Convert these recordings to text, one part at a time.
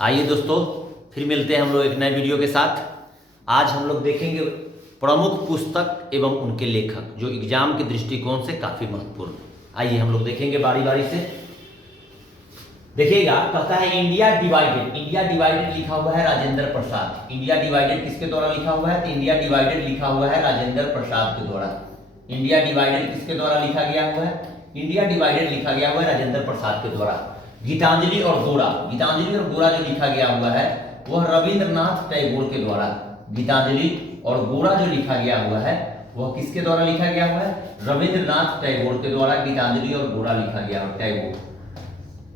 आइए दोस्तों, फिर मिलते हैं हम लोग एक नए वीडियो के साथ। आज हम लोग देखेंगे प्रमुख पुस्तक एवं उनके लेखक जो एग्जाम के दृष्टिकोण से काफ़ी महत्वपूर्ण। आइए हम लोग देखेंगे बारी बारी से। देखिएगा, कहता है इंडिया डिवाइडेड। इंडिया डिवाइडेड लिखा हुआ है राजेंद्र प्रसाद। इंडिया डिवाइडेड किसके द्वारा लिखा हुआ है? तो इंडिया डिवाइडेड लिखा हुआ है राजेंद्र प्रसाद के द्वारा। इंडिया डिवाइडेड किसके द्वारा लिखा गया हुआ है? इंडिया डिवाइडेड लिखा गया हुआ है राजेंद्र प्रसाद के द्वारा। गीतांजलि और गोरा, गीतांजलि और गोरा जो लिखा गया हुआ है वह रविंद्रनाथ टैगोर के द्वारा। गीतांजलि और गोरा जो लिखा गया हुआ है वह किसके द्वारा लिखा गया हुआ है? रविंद्रनाथ टैगोर के द्वारा गीतांजलि और गोरा लिखा गया हुआ,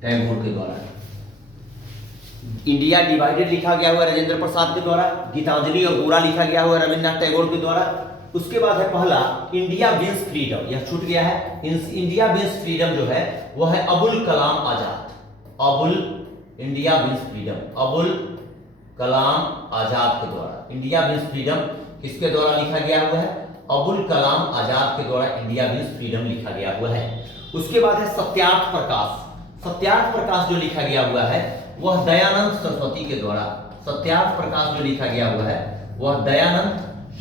टैगोर के द्वारा। इंडिया डिवाइडेड लिखा गया हुआ राजेंद्र प्रसाद के द्वारा, गीतांजलि और गोरा लिखा गया हुआ रविंद्रनाथ टैगोर के द्वारा। उसके बाद है पहला इंडिया विंस फ्रीडम, यह छूट गया है। इंडिया विंस फ्रीडम जो है वह है अबुल कलाम आजाद। India wins freedom Abul Kalam आजाद के द्वारा। इंडिया विंस फ्रीडम किसके द्वारा लिखा गया हुआ है? अबुल कलाम आजाद के द्वारा इंडिया विंस फ्रीडम लिखा गया हुआ है। उसके बाद है सत्यार्थ प्रकाश। सत्यार्थ प्रकाश जो लिखा गया हुआ है वह दयानंद सरस्वती के द्वारा। सत्यार्थ प्रकाश जो लिखा गया हुआ है वह दयानंद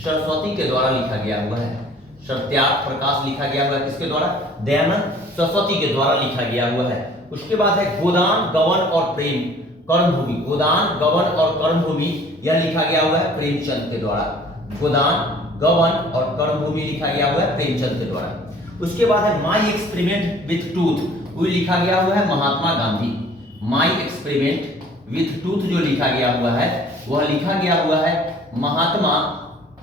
सरस्वती के द्वारा लिखा गया हुआ है। सत्यार्थ प्रकाश लिखा गया हुआ है किसके द्वारा? दयानंद सरस्वती के द्वारा लिखा गया हुआ है। उसके बाद है गोदान गवन और प्रेम कर्मभूमि। गोदान गवन और कर्मभूमि यह लिखा गया हुआ है प्रेमचंद के द्वारा। गोदान गवन और कर्मभूमि लिखा गया हुआ है प्रेमचंद के द्वारा। उसके बाद है माई एक्सपेरिमेंट विथ टूथ, वो लिखा गया हुआ है Mahatma Gandhi. My experiment with टूथ जो लिखा गया हुआ है वह लिखा गया हुआ है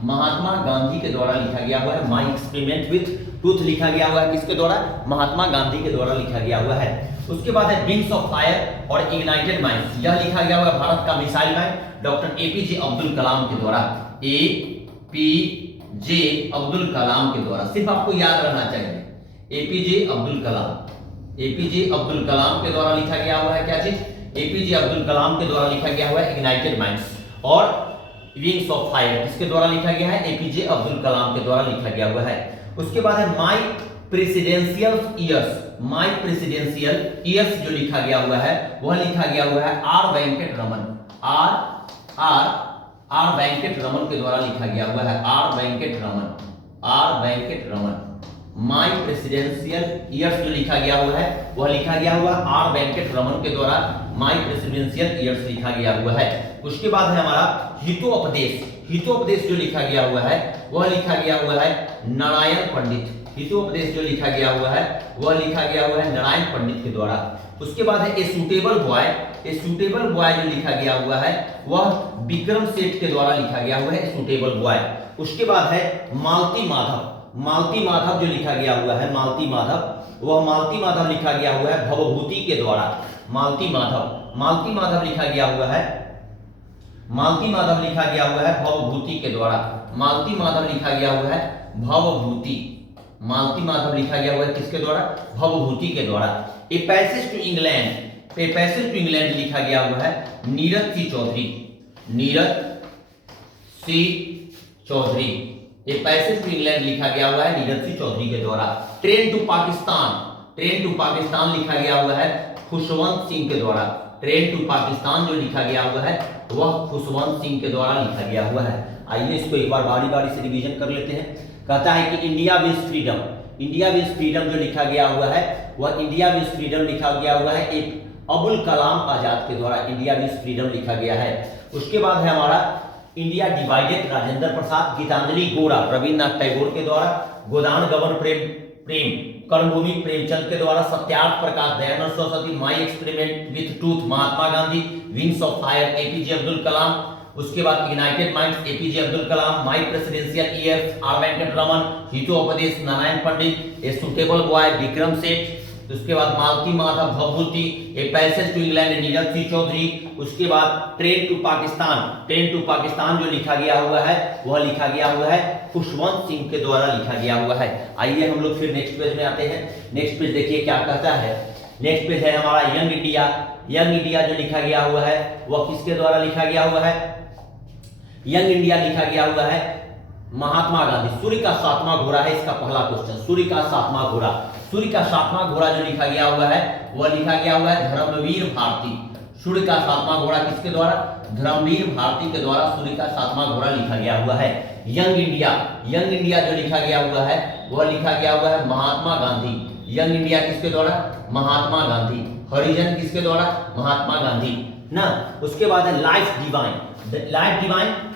महात्मा गांधी के द्वारा लिखा गया हुआ है। माई एक्सपेरिमेंट विथ टूथ लिखा गया हुआ है किसके द्वारा? महात्मा गांधी के द्वारा लिखा गया हुआ है। उसके बाद है विंग्स ऑफ फायर और इग्नाइटेड माइंड्स, यह लिखा गया हुआ है भारत का missile man doctor APJ Abdul Kalam के द्वारा। एपीजे अब्दुल कलाम के द्वारा, सिर्फ आपको याद रहना चाहिए एपीजे अब्दुल कलाम। एपीजे अब्दुल कलाम के द्वारा लिखा गया हुआ है क्या चीज? एपीजे अब्दुल कलाम के द्वारा लिखा गया हुआ है इग्नाइटेड माइंड्स। और विंग्स ऑफ फायर किसके द्वारा लिखा गया है? एपीजे अब्दुल कलाम के द्वारा लिखा गया हुआ है। उसके बाद है my presidential years. My presidential years जो लिखा गया हुआ है वह लिखा गया हुआ है आर वेंकट रमन। आर वेंकट रमन के द्वारा लिखा गया हुआ है। R Venkat Raman. My presidential years जो लिखा गया हुआ है वह लिखा गया हुआ आर वेंकट रमन के द्वारा। माई प्रेसिडेंशियल ईयर्स लिखा गया हुआ है। उसके बाद है हमारा हितोपदेश। हितोपदेश जो लिखा गया हुआ है वह लिखा गया हुआ है नारायण पंडित। हितोपदेश जो लिखा गया हुआ है वह लिखा गया हुआ है नारायण पंडित के द्वारा। उसके बाद है ए सूटेबल बॉय। ए सूटेबल बॉय जो लिखा गया हुआ है वह विक्रम सेठ के द्वारा लिखा गया हुआ है ए सूटेबल बॉय। उसके बाद है मालती माधव। मालती माधव जो लिखा गया हुआ है मालती माधव, वह मालती माधव लिखा गया हुआ है भवभूति के द्वारा। मालती माधव लिखा गया हुआ है, मालती माधव लिखा गया हुआ है भवभूति के द्वारा। मालती माधव लिखा गया हुआ है भवभूति। मालती माधव लिखा गया हुआ है किसके द्वारा? भवभूति के द्वारा। A passage to England, a passage to England लिखा गया हुआ है Neeraj C Chaudhary. Neeraj C Chaudhary. A passage to England लिखा गया हुआ है नीरज सी चौधरी के द्वारा। Train to Pakistan, train to Pakistan लिखा गया हुआ है खुशवंत सिंह के द्वारा। ट्रेन टू पाकिस्तान जो लिखा गया हुआ है वह खुशवंत सिंह के द्वारा लिखा गया हुआ है। आइए इसको एक बार बारी बारी से रिवीजन कर लेते हैं। कहता है कि India wins freedom, India wins freedom जो लिखा गया हुआ है वह इंडिया विंस फ्रीडम लिखा गया हुआ है एक अबुल कलाम आजाद के द्वारा। इंडिया विंस फ्रीडम लिखा गया है। उसके बाद है हमारा इंडिया डिवाइडेड राजेंद्र प्रसाद। गीतांजलि गोरा रविंद्रनाथ टैगोर के द्वारा। गोदान गवन प्रेम कर्मभूमि प्रेमचंद के द्वारा। Satyarth Prakash Dayanand Saraswati. My experiment with truth Mahatma Gandhi. Wings of fire APJ Abdul Kalam. उसके बाद united minds APJ Abdul Kalam. My presidential years R Venkat Raman. Hitopadesh Narayan Pandit. A suitable boy Vikram Seth. उसके बाद Malati Madhav Bhavabhuti. A passage to England Neeraj C Chaudhary. उसके बाद train to Pakistan, train to Pakistan जो लिखा गया हुआ है वह लिखा गया हुआ है खुशवंत सिंह के द्वारा लिखा गया हुआ है। आइए हम लोग फिर नेक्स्ट पेज में आते हैं। नेक्स्ट पेज देखिए क्या कहता है। नेक्स्ट पेज है हमारा यंग इंडिया। यंग इंडिया जो लिखा गया हुआ है वह किसके द्वारा लिखा गया हुआ है? यंग इंडिया लिखा गया हुआ है महात्मा गांधी। सूर्य का सातवां घोड़ा है इसका पहला क्वेश्चन। सूर्य का सातवां घोड़ा, सूर्य का सातवां घोड़ा जो लिखा गया हुआ है वह लिखा गया हुआ है धर्मवीर भारती। सूर्य का सातवां घोड़ा किसके द्वारा? धर्मवीर भारती के द्वारा सूर्य का सातवां घोड़ा लिखा गया हुआ है। यंग इंडिया जो लिखा गया हुआ है वह लिखा गया हुआ है महात्मा गांधी। यंग इंडिया किसके द्वारा? महात्मा गांधी। हरिजन किसके द्वारा? महात्मा गांधी ना। उसके बाद है लाइफ डिवाइन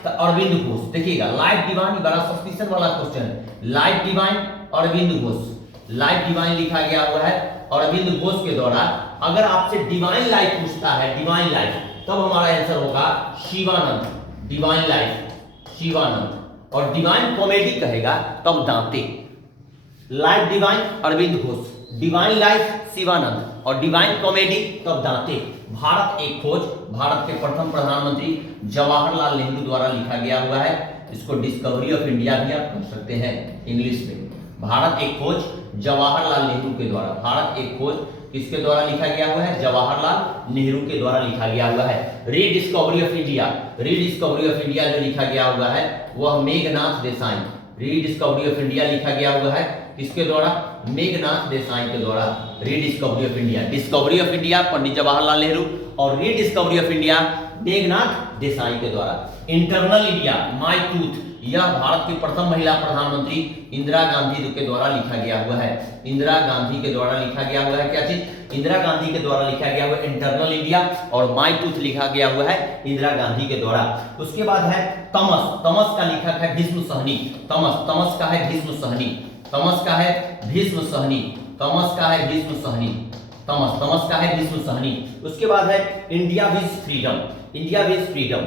का अरविंद घोष। देखिएगा लाइफ डिवाइन बड़ा सस्पिशन वाला क्वेश्चन है। Life divine Aurobindo Ghosh, life divine लिखा गया हुआ है अरविंद घोष के द्वारा। अगर आपसे डिवाइन लाइफ पूछता है, डिवाइन लाइफ, तब हमारा आंसर होगा शिवानंद। Divine life Sivananda. और डिवाइन कॉमेडी कहेगा तब Dante. Life divine Aurobindo Ghosh, divine life Sivananda और डिवाइन कॉमेडी तब दांते। भारत एक खोज भारत के प्रथम प्रधानमंत्री जवाहरलाल नेहरू द्वारा लिखा गया हुआ है। इसको डिस्कवरी ऑफ इंडिया भी आप कह सकते हैं इंग्लिश में। भारत एक खोज जवाहरलाल नेहरू के द्वारा। भारत एक खोज किसके द्वारा लिखा गया हुआ है? जवाहरलाल नेहरू के द्वारा लिखा गया हुआ है। Rediscovery of India, rediscovery of India जो लिखा गया हुआ है वह Meghnath Desai. Rediscovery of India लिखा गया हुआ है किसके द्वारा? मेघनाथ देसाई के द्वारा। Rediscovery of India, discovery of India Pandit Jawaharlal Nehru और rediscovery of India Meghnad Desai के द्वारा। इंटरनल इंडिया माय ट्रूथ, यह भारत की प्रथम महिला प्रधानमंत्री इंदिरा गांधी के द्वारा लिखा गया हुआ है। इंदिरा गांधी के द्वारा लिखा गया हुआ है। क्या चीज? इंदिरा गांधी के द्वारा लिखा गया हुआ इंटरनल इंडिया और माय ट्रूथ लिखा गया हुआ है इंदिरा गांधी के द्वारा। उसके बाद है तमस, तमस का लेखक है भीष्म सहनी। तमस का है भीष्म सहनी। तमस का है भीष्म सहनी। तमस का है भीष्म सहनी। तमस का है भीष्म सहनी। उसके बाद है India wins freedom. India wins freedom,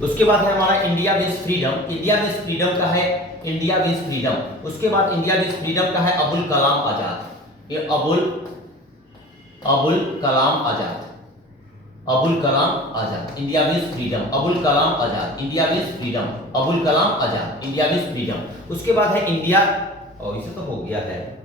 उसके बाद है हमारा India wins freedom. India wins freedom का है इंडिया विज फ्रीडम। उसके बाद इंडिया विज फ्रीडम का है अबुल कलाम आजाद। ये अबुल कलाम आजाद। अबुल कलाम आजाद, India wins freedom. Abul Kalam आजाद, India wins freedom. Abul Kalam आजाद, इंडिया विज फ्रीडम। उसके बाद है इंडिया, और इसे तो हो गया है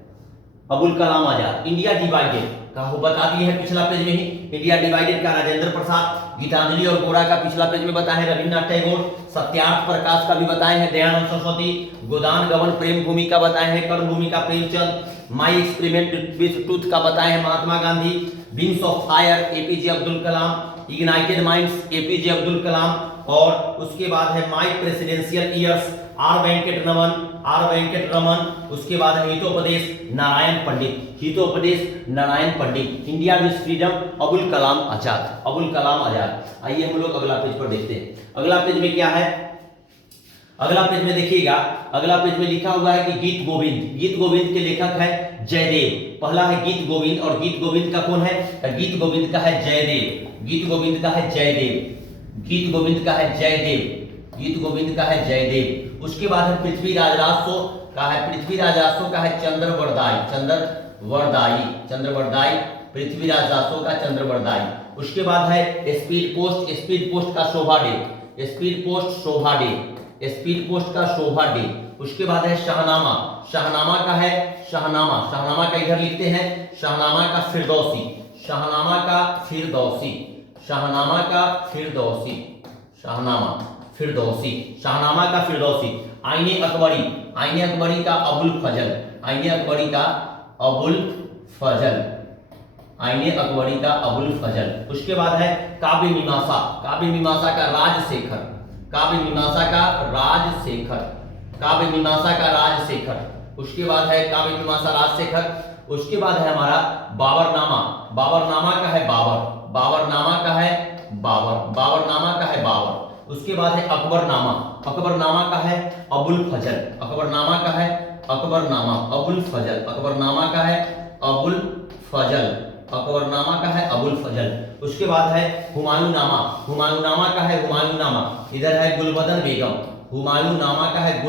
अबुल कलाम आजाद। इंडिया डिवाइडेड का वो बता दिए है पिछला पेज में ही। इंडिया डिवाइडेड का राजेंद्र प्रसाद, गीतांजलि और गोरा का पिछला पेज में बताए हैं रविन्द्रनाथ टैगोर। सत्यार्थ प्रकाश का भी बताए हैं दयानंद सरस्वती। गोदान गबन प्रेम भूमि का बताए हैं कर्म भूमि का Premchand. My experiment with truth का बताए हैं Mahatma Gandhi. Wings of fire APJ Abdul Kalam. Ignited minds APJ Abdul Kalam. और उसके बाद है my presidential years R Venkat Raman. उसके बाद है Hitopadesh Narayan Pandit. Hitopadesh Narayan Pandit. India wins freedom Abul Kalam Azad. Abul Kalam Azad. आइए हम लोग अगला पेज पर देखते हैं। अगला पेज में क्या है? अगला पेज में देखिएगा, अगला पेज में लिखा हुआ है कि गीत गोविंद। गीत गोविंद के लेखक है जयदेव। पहला है गीत गोविंद और गीत गोविंद का कौन है? गीत गोविंद का है जयदेव। गीत गोविंद का है जयदेव। गीत गोविंद का है जयदेव। गीत गोविंद का है जयदेव। उसके बाद है पृथ्वीराज रासो का है, पृथ्वीराज रासो का है चंद्रवरदाई। चंद्रवरदाई पृथ्वीराज रासो का चंद्रवरदाई। उसके बाद है स्पीड पोस्ट का शोभा डे। स्पीड पोस्ट शोभा डे। स्पीड पोस्ट का शोभा डे। उसके बाद है शाहनामा का है शाहनामा का इधर लिखते हैं शाहनामा का फिरदौसी। शाहनामा का फिरदौसी। शाहनामा का फिरदौसी। आईने अकबरी का अबुल फजल। आईने अकबरी का अबुल फजल। उसके बाद है काव्य मीमांसा का राजशेखर। उसके बाद है काव्य मीमांसा राजशेखर। उसके बाद है हमारा बाबरनामा का है बाबर। उसके बाद है अकबरनामा का है अबुल फजल। अबुल फजल। उसके बाद है हुमायूंनामा का है इधर है गुलबदन बेगम। हुमायूंनामा का है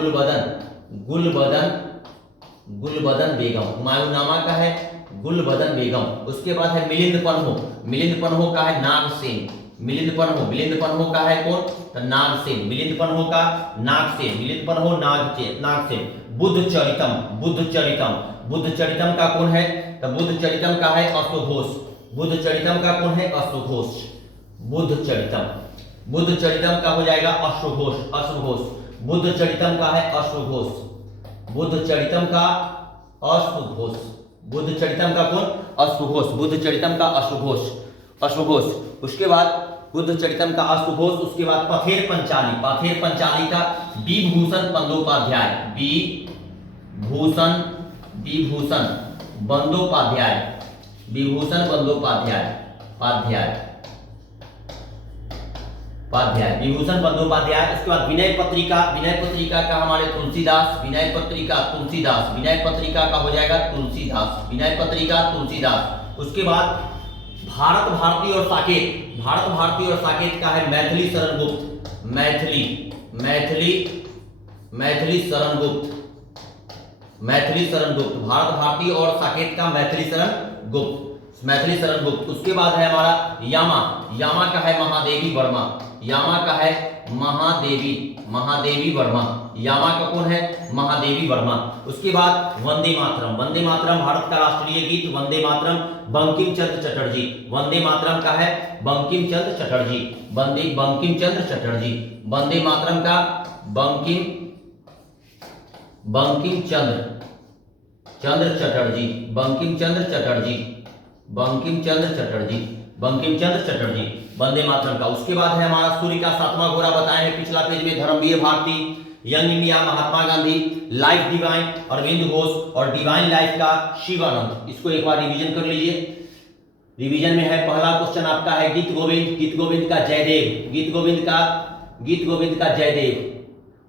गुलबदन बेगम। हुमायूंनामा का है गुलबदन बेगम। उसके बाद है मिलिंद पन्हो का है नागसेन। मिलिंद पन्हो का है कौन? तो नागसेन। मिलिंद पन्हो नागसेन। बुद्ध चरितम का कौन है? तो बुद्ध चरितम का है अश्वघोष। बुद्ध चरितम का हो जाएगा अश्वघोष, अश्वघोष। बुद्ध चरितम का है अश्वघोष, बुद्ध चरितम का अश्वघोष, बुद्ध चरितम का कौन? अश्वघोष, बुद्ध चरितम का अश्वघोष, अश्वघोष। उसके बाद बुद्ध चरितम का अश्वघोष, उसके बाद पथेर पंचाली, पथेर पंचाली का विभूषण बंदोपाध्याय, विभूषण बंदोपाध्याय, विभूषण बंदोपाध्याय, विभूषण बंदोपाध्याय। उसके बाद विनय पत्रिका, विनय पत्रिका का हमारे तुलसीदास, विनय पत्रिका तुलसीदास, विनय पत्रिका का हो जाएगा तुलसीदास, विनय पत्रिका तुलसीदास। उसके बाद भारत भारती और साकेत, भारत भारती और साकेत का है मैथिली शरण गुप्त, मैथिली शरण गुप्त, मैथिली शरण गुप्त। भारत भारती और साकेत का मैथिली शरण गुप्त, मैथिली शरण गुप्त। उसके बाद है हमारा यामा, यामा का है महादेवी वर्मा, यामा का है महादेवी वर्मा, यामा का कौन है? महादेवी वर्मा। उसके बाद वंदे मातरम, वंदे मातरम भारत का राष्ट्रीय गीत वंदे मातरम बंकिम चंद्र चटर्जी, वंदे मातरम का है बंकिम चंद्र चटर्जी, बंकिम चंद्र चटर्जी, वंदे मातरम का बंकिम चंद्र चटर्जी, बंकिम चंद्र चटर्जी, बंकिम चंद्र चटर्जी, बंकिम चंद्र चटर्जी, वंदे मातरम का। उसके बाद है हमारा सूर्य का सातवां घोड़ा बताए हैं पिछला पेज में, Dharmveer Bharti, young India Mahatma Gandhi, life divine Aurobindo Ghosh और डिवाइन लाइफ का शिवानंद। इसको एक बार रिवीजन कर लीजिए। रिवीजन में है पहला क्वेश्चन आपका है गीत गोविंद, गीत गोविंद का जयदेव, गीत गोविंद का जयदेव।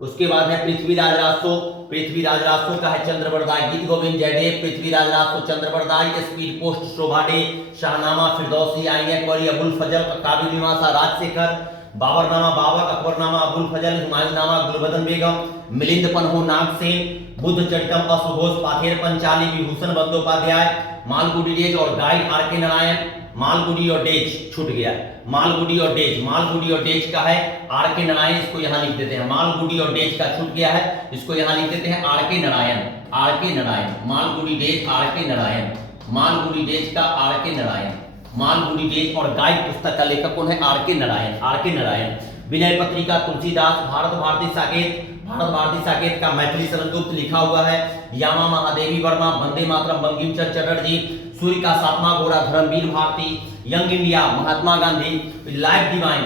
उसके बाद है पृथ्वीराज राजसो, पृथ्वीराज राजसो का है चंद्रवरदाई, गीत गोविंद जयदेव पृथ्वीराज राजसो चंद्रवरदाई, स्पीड पोस्ट शोभा डे, शाहनामा फिरदौसी, आईने कौरी, अबुल फजल, काबी मीमांसा राजशेखर, बाबरनामा बाबर, अकबरनामा अबुल फजल, हुमायूंनामा गुलबदन बेगम, मिलिंद पन्हो नागसेन, बुद्ध चरितम अश्वघोष, पाथेर पंचाली विभूषण बंदोपाध्याय, मालगुडी डेज और गाइड आर के नारायण, मालगुडी और डेज छूट गया, मालगुडी और डेज, मालगुडी और डेज का है आर के नारायण, इसको यहां लिख देते हैं, मालगुडी और डेज का छूट गया है, इसको यहां लिख देते हैं आर के नारायण, आर के नारायण, मालगुडी डेज आर के नारायण, मालगुडी डेज का आर के नारायण, मालगुडी डेज और गाइड पुस्तक का लेखक कौन है? आर के नारायण, आर के नारायण। विनय पत्रिका तुलसीदास, भारत भारती साकेत, भारत भारती साकेत का मैथिली शरण गुप्त लिखा हुआ है, यामा महादेवी वर्मा, वंदे मातरम बंकिम चंद्र चटर्जी, सूर्य का सातवां घोड़ा Dharmveer Bharti, young India Mahatma Gandhi, life divine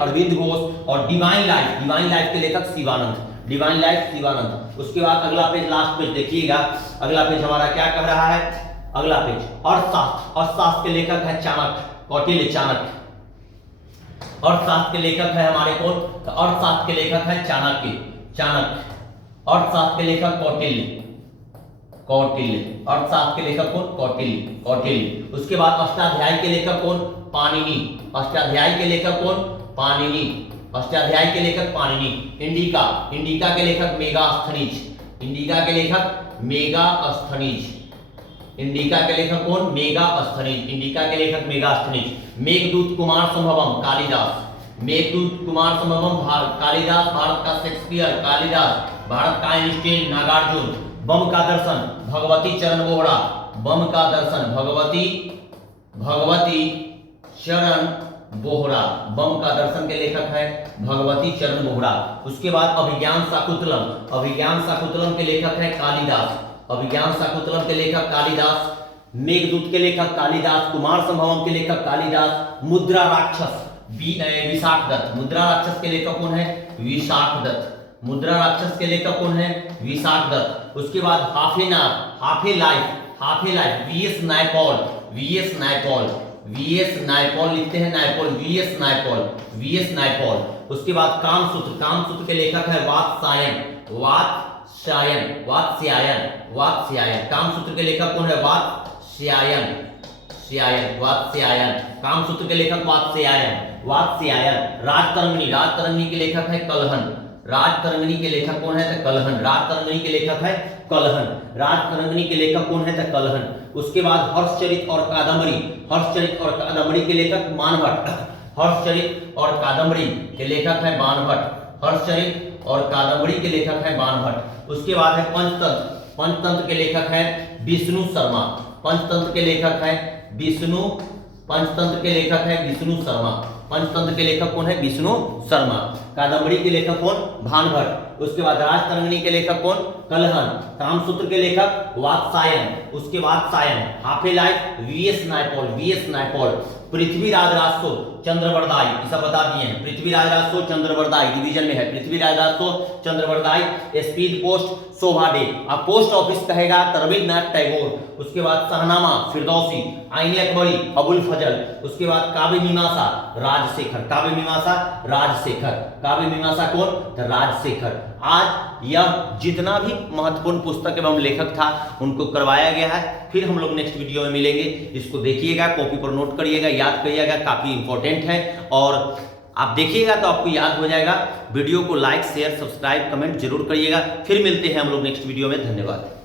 Aurobindo Ghosh और डिवाइन लाइफ के लेखक शिवानंद, डिवाइन लाइफ शिवानंद। उसके बाद अगला पेज, लास्ट पेज देखिएगा, अगला पेज हमारा क्या कह रहा है? अगला पेज अर्थशास्त्र, अर्थशास्त्र के लेखक है चाणक्य, कौटिल्य चाणक्य, अर्थशास्त्र के लेखक है हमारे कौन? अर्थशास्त्र के लेखक है चाणक्य, अर्थशास्त्र के लेखक कौटिल्य, अर्थशास्त्र के लेखक कौन? कौटिल्य। उसके बाद अष्टाध्यायी के लेखक कौन? पाणिनि, अष्टाध्यायी के लेखक कौन? पाणिनि, अष्टाध्यायी के लेखक पाणिनि। इंडिका के लेखक मेगास्थनीज, इंडिका के लेखक मेगास्थनीज, इंडिका के लेखक कौन? मेगास्थनीज, इंडिका के लेखक मेगास्थनीज। मेघदूत कुमार संभवम कालिदास, मेघदूत कुमार संभवम कालिदास, भारत का शेक्सपियर कालिदास, भारत का आइंस्टीन नागार्जुन। बम का दर्शन भगवती चरण बोहरा, बम का दर्शन भगवती चरण बोहरा, बम का दर्शन के लेखक है भगवती चरण बोहरा। उसके बाद अभिज्ञान शाकुंतलम, अभिज्ञान शाकुंतलम के लेखक है कालिदास, अभिज्ञान शाकुंतलम के लेखक कालिदास। मेघदूत के लेखक कालिदास, कुमार संभवम के लेखक कालिदास। मुद्रा राक्षस विशाख दत्त, मुद्रा राक्षस के लेखक कौन है? विशाख दत्त, मुद्रा राक्षस के लेखक कौन है? विशाख दत्त। उसके बाद half a life V S Naipaul, V S Naipaul लिखते हैं, नायपॉल, वीएस नायपॉल। उसके बाद कामसूत्र के लेखक है वात्स्यायन, कामसूत्र के लेखक कौन है? वात्स्यायन, कामसूत्र के लेखक वात्स्यायन। राजतरंगिणी के लेखक है कलहन, राजतरंगिणी के लेखक कौन है? कलहन, राजतरंगिणी के लेखक है कलहन, राजतरंगिणी के लेखक कौन है? कलहन। उसके बाद हर्षचरित और कादम्बरी के लेखक मानभट्ट, हर्षचरित और कादम्बरी के लेखक है बाणभट्ट, हर्षचरित और कादम्बरी के लेखक है बाणभट्ट। उसके बाद है पंचतंत्र के लेखक है विष्णु शर्मा, पंचतंत्र के लेखक है विष्णु शर्मा, पंचतंत्र के लेखक कौन है? विष्णु शर्मा। कादंबरी के लेखक कौन? भानभट्ट। उसके बाद राजतरंगिणी के लेखक कौन? कलहन। कामसूत्र के लेखक वात्सायन। उसके बाद सायन। Half a life V S Naipaul. Prithviraj Raso Chandbardai, ये सब बता दिए हैं। पृथ्वीराज राजसो चंद्रवरदाई डिवीजन में है। पृथ्वीराज राजसो चंद्रवरदाई। स्पीड पोस्ट शोभा डे। अब पोस्ट ऑफिस कहेगा तो रविन्द्रनाथ टैगोर। उसके बाद शहनामा फिरदौसी। आईने अकबरी अबुल फजल। उसके बाद काव्य मीमांसा राजशेखर। काव्य मीमांसा कौन? तो राजशेखर। आज यह जितना भी महत्वपूर्ण पुस्तक एवं लेखक था उनको करवाया गया है। फिर हम लोग नेक्स्ट वीडियो में मिलेंगे। इसको देखिएगा, कॉपी पर नोट करिएगा, याद करिएगा, काफी इंपॉर्टेंट है और आप देखिएगा तो आपको याद हो जाएगा। वीडियो को लाइक शेयर सब्सक्राइब कमेंट जरूर करिएगा। फिर मिलते हैं हम लोग नेक्स्ट वीडियो में। धन्यवाद।